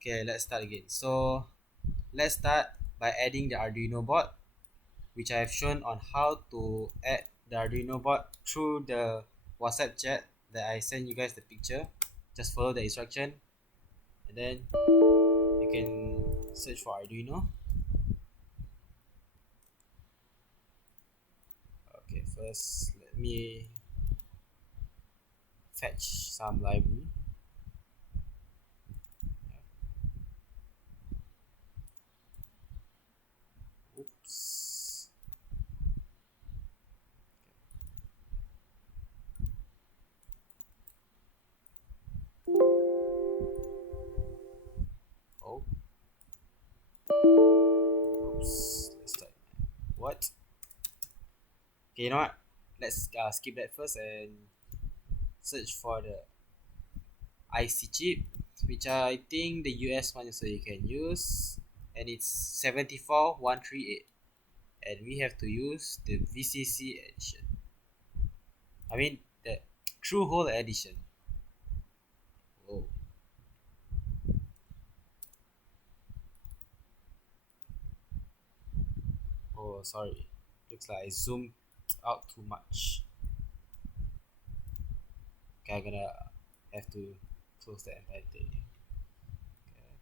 Okay, let's start again. So let's start by adding the Arduino board, which I have shown on how to add the Arduino board through the WhatsApp chat that I sent you guys the picture. Just follow the instruction and then you can search for Arduino. Okay, first let me fetch some library. Oops. Oh, oops. Let's start. What? Okay, you know what? Let's skip that first and search for the IC chip, which I think the US one so you can use, and it's 74138, and we have to use the VCC edition. I mean the true hole edition. Oh, oh, sorry. Looks like I zoomed out too much. Okay, I'm gonna have to close the entire thing. Okay.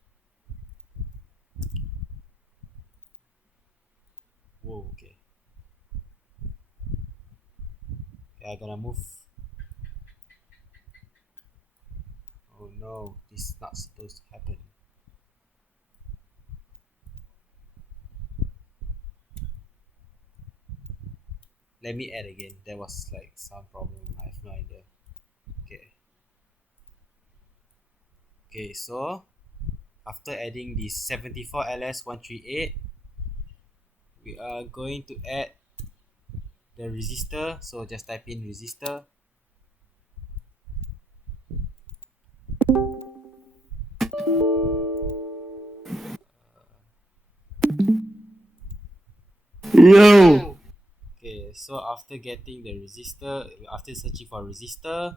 Whoa. Okay. Okay, I'm gonna move. Oh no, this is not supposed to happen. Let me add again. There was like some problem. I have no idea. Okay. Okay, so after adding the 74LS138, we are going to add the resistor. So just type in resistor. Yo! Okay, so after getting the resistor, after searching for resistor,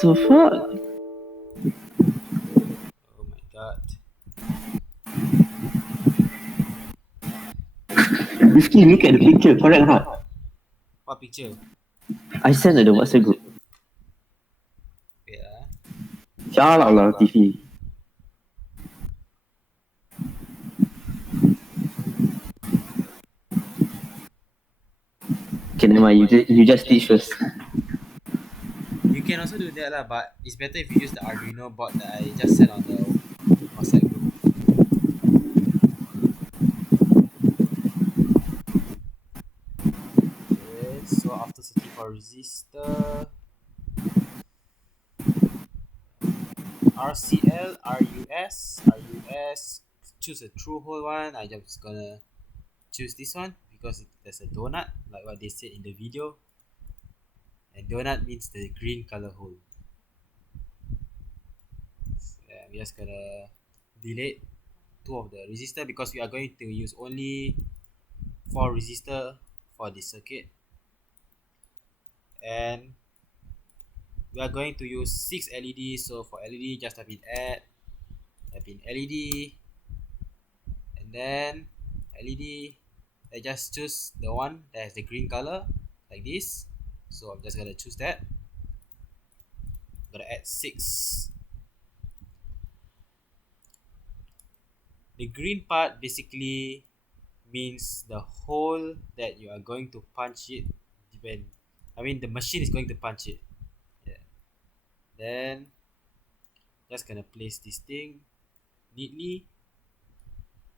The fuck? oh my god, Rifki, look at the picture, correct or not? what picture? I sent to the WhatsApp group. Wait ah. Shout lah TV. Okay, never mind, you just teach first. You can also do that lah, but it's better if you use the Arduino board that I just sent on the WhatsApp group. Okay, so after searching for resistor, RCL, RUS, choose a true hole one. I just gonna choose this one because there's a donut, like what they said in the video. And donut means the green color hole. So, yeah, I'm just gonna delete two of the resistor because we are going to use only 4 resistor for this circuit. And we are going to use 6 LEDs. So for LED, just type in add, type in LED, and then LED. I just choose the one that has the green color like this. So I'm just gonna choose that. I'm gonna add 6. The green part basically means the hole that you are going to punch it. Depend. I mean the machine is going to punch it. Yeah. Then just gonna place this thing neatly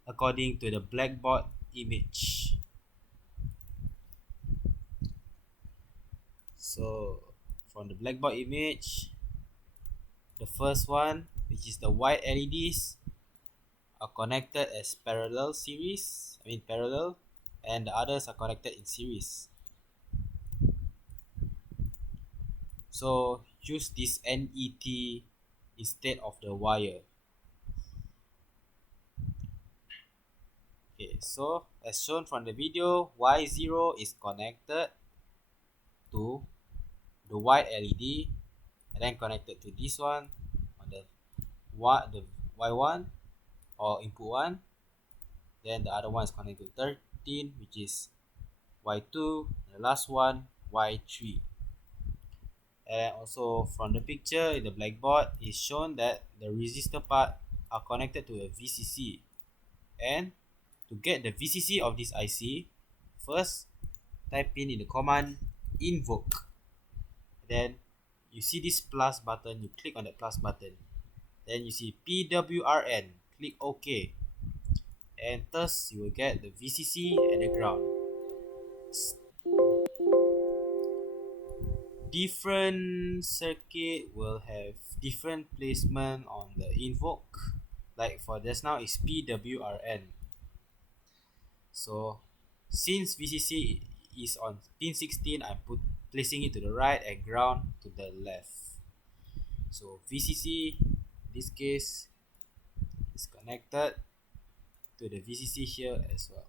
according to the blackboard image. So from the blackboard image, the first one, which is the white LEDs, are connected as parallel, and the others are connected in series. So use this NET instead of the wire. Okay, so as shown from the video, Y0 is connected to the white LED and then connected to this one on the what the y1 or input 1. Then the other one is connected to 13, which is y2, and the last one y3. And also from the picture in the blackboard is shown that the resistor part are connected to a VCC. And to get the VCC of this IC, first type in the command invoke. Then you see this plus button, you click on the plus button. Then you see PWRN, click OK. And thus you will get the VCC and the ground. Different circuit will have different placement on the invoke. Like for just now is PWRN. So since VCC is on pin 16, I'm placing it to the right and ground to the left. So VCC in this case is connected to the VCC here as well.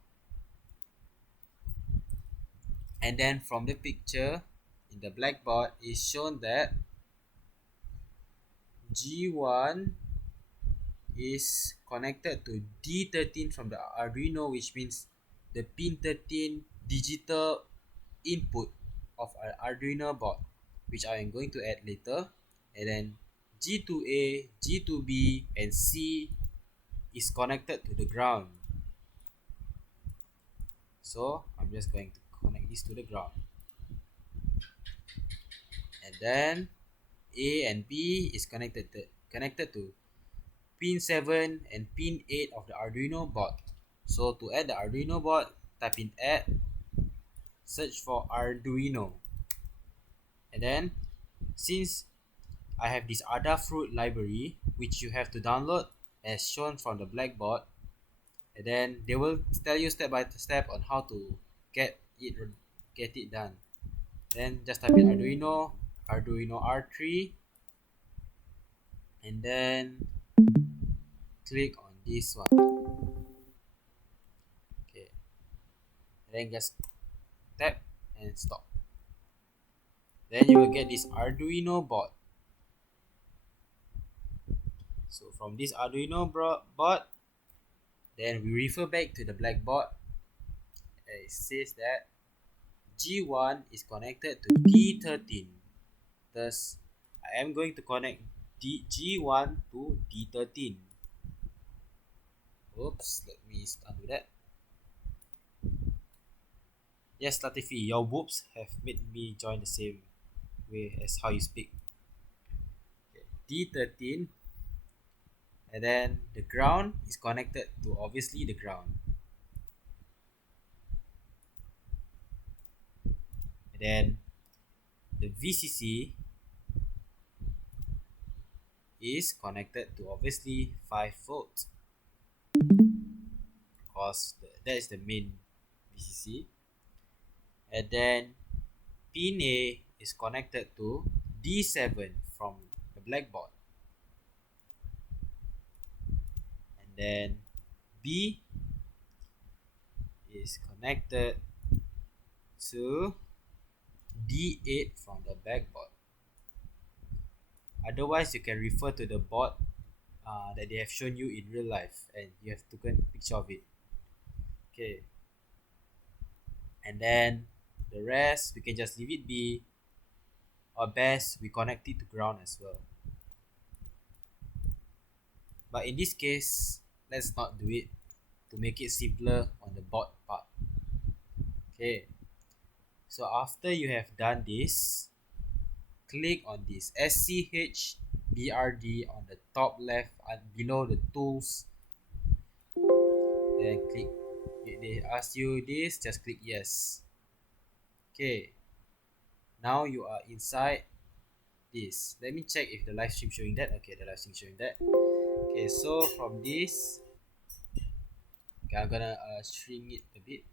And then from the picture in the blackboard is shown that G1 is connected to D13 from the Arduino, which means the pin 13 digital input of our Arduino board, which I am going to add later. And then G2A, G2B, and C is connected to the ground. So I'm just going to connect this to the ground. And then A and B is connected to pin 7 and pin 8 of the Arduino board. So to add the Arduino board, type in add, search for Arduino. And then since I have this Adafruit library, which you have to download as shown from the blackboard, and then they will tell you step by step on how to get it done. Then just type in Arduino R3, and then click on this one. Okay, and then just tap and stop. Then you will get this Arduino board. So from this Arduino board, then we refer back to the blackboard. It says that G1 is connected to D13. Thus, I am going to connect G1 to D13. Oops, let me undo that. Yes, Latifi, your whoops have made me join the same way as how you speak. Okay, D13, and then the ground is connected to obviously the ground. And then the VCC is connected to obviously 5 volts because that is the main VCC. And then pin A is connected to D7 from the blackboard. And then B is connected to D8 from the backboard. Otherwise, you can refer to the board that they have shown you in real life, and you have taken a picture of it. Okay. And then the rest we can just leave it be, or best we connect it to ground as well. But in this case, let's not do it to make it simpler on the board part. Okay. So after you have done this, click on this SCH BRD on the top left and below the tools. Then click. They ask you this, just click yes. Okay. Now you are inside this. Let me check if the live stream showing that. Okay, the live stream showing that. Okay, so from this, okay, I'm gonna shrink it a bit.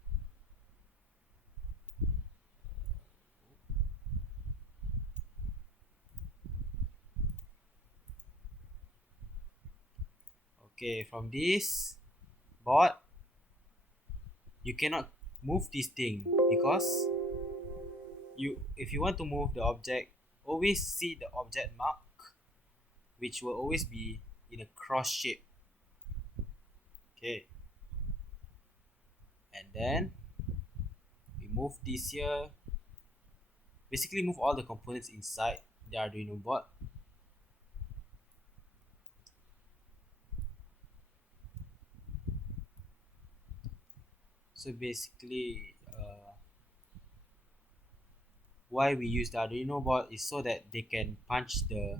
Okay, from this board, you cannot move this thing because if you want to move the object, always see the object mark, which will always be in a cross shape. Okay, and then we move this here. Basically, move all the components inside the Arduino board. So basically, why we use the Arduino board is so that they can punch the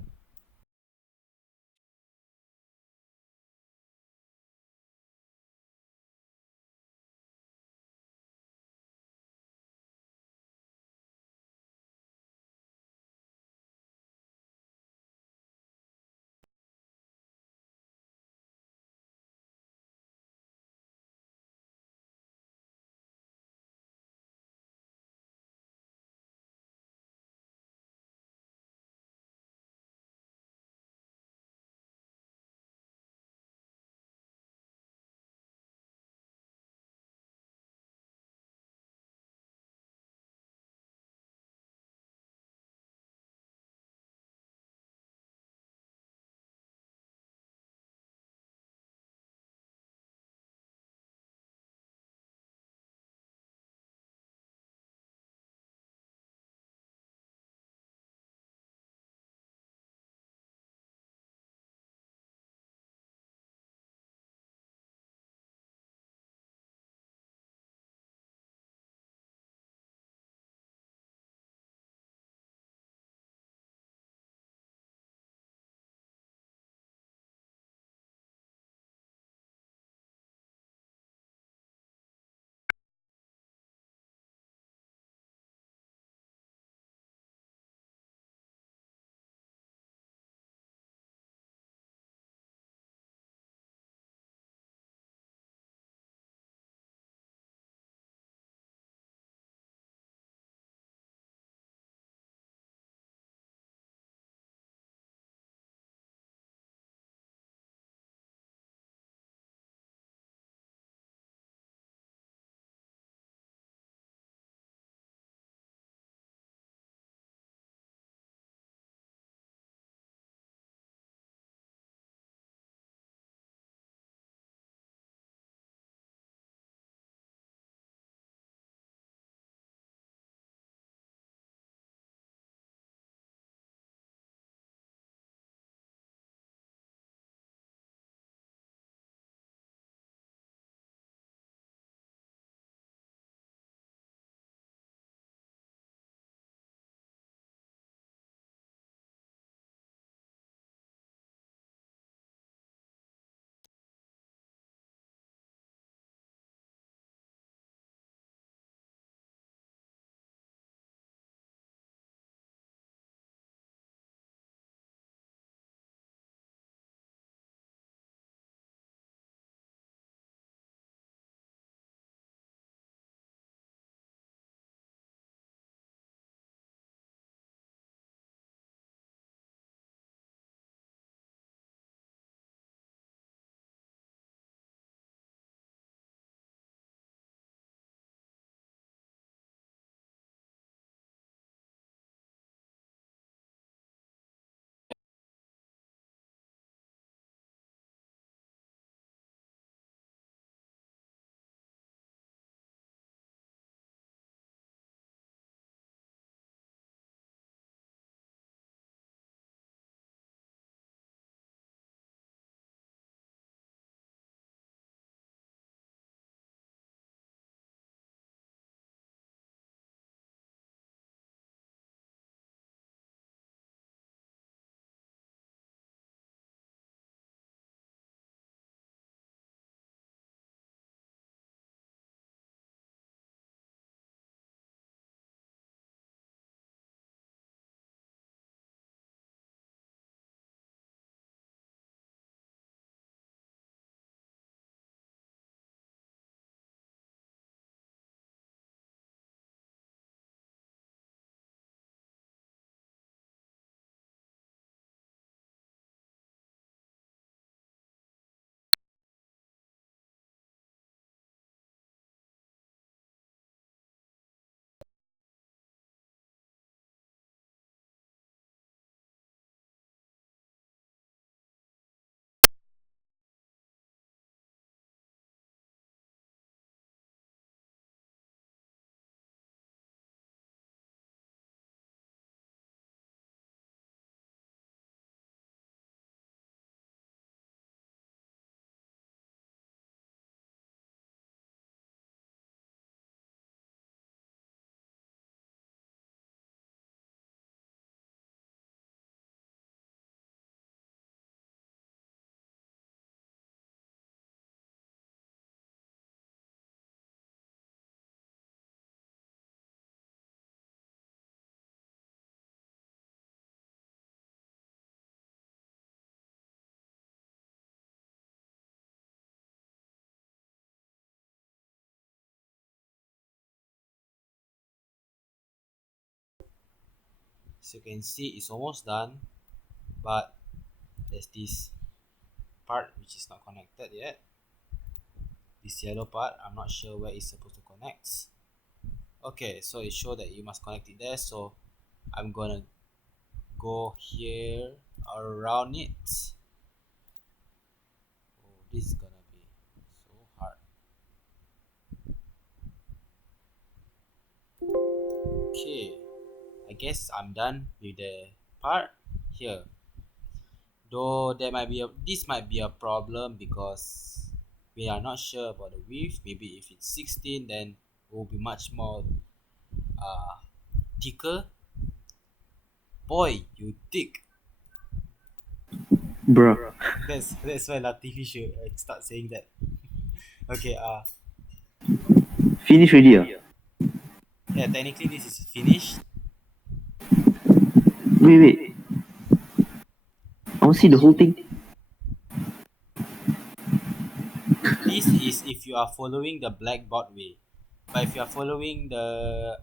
As you can see, it's almost done, but there's this part which is not connected yet. This yellow part, I'm not sure where it's supposed to connect. Okay, so it shows that you must connect it there, so I'm gonna go here around it. Oh, this is gonna be so hard. Okay, I guess I'm done with the part here. Though this might be a problem because we are not sure about the width. Maybe if it's 16, then it will be much more thicker. Boy, you thick. Bruh. That's why Latifi should start saying that. Okay, Finish already. yeah, technically this is finished. Wait. I want to see the whole thing. This is if you are following the blackboard way, but if you are following the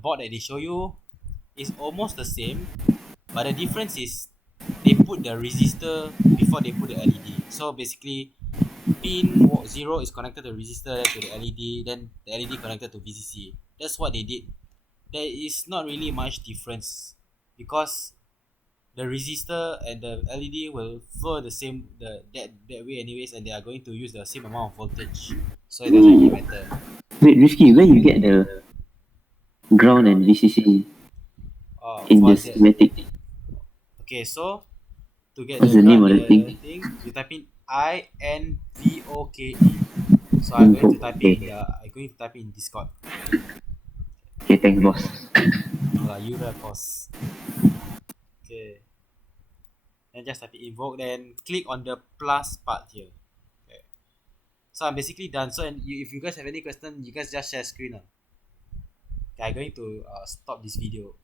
board that they show you, it's almost the same, but the difference is they put the resistor before they put the LED. So basically, pin 0 is connected to the resistor to the LED, then the LED connected to VCC. That's what they did. There is not really much difference because the resistor and the LED will flow the same that way anyways, and they are going to use the same amount of voltage, so it doesn't really matter. Wait, Rifki, where you get the ground and VCC in For the the schematic? okay, so to get What's the the name ground of the thing? thing, you type in INVOKE. So I'm going to type it in Discord. Okay, thanks, boss. You the boss. Okay. Then just type it invoke, then click on the plus part here. Okay. So I'm basically done. So if you guys have any question, you guys just share screen. Okay, I'm going to stop this video.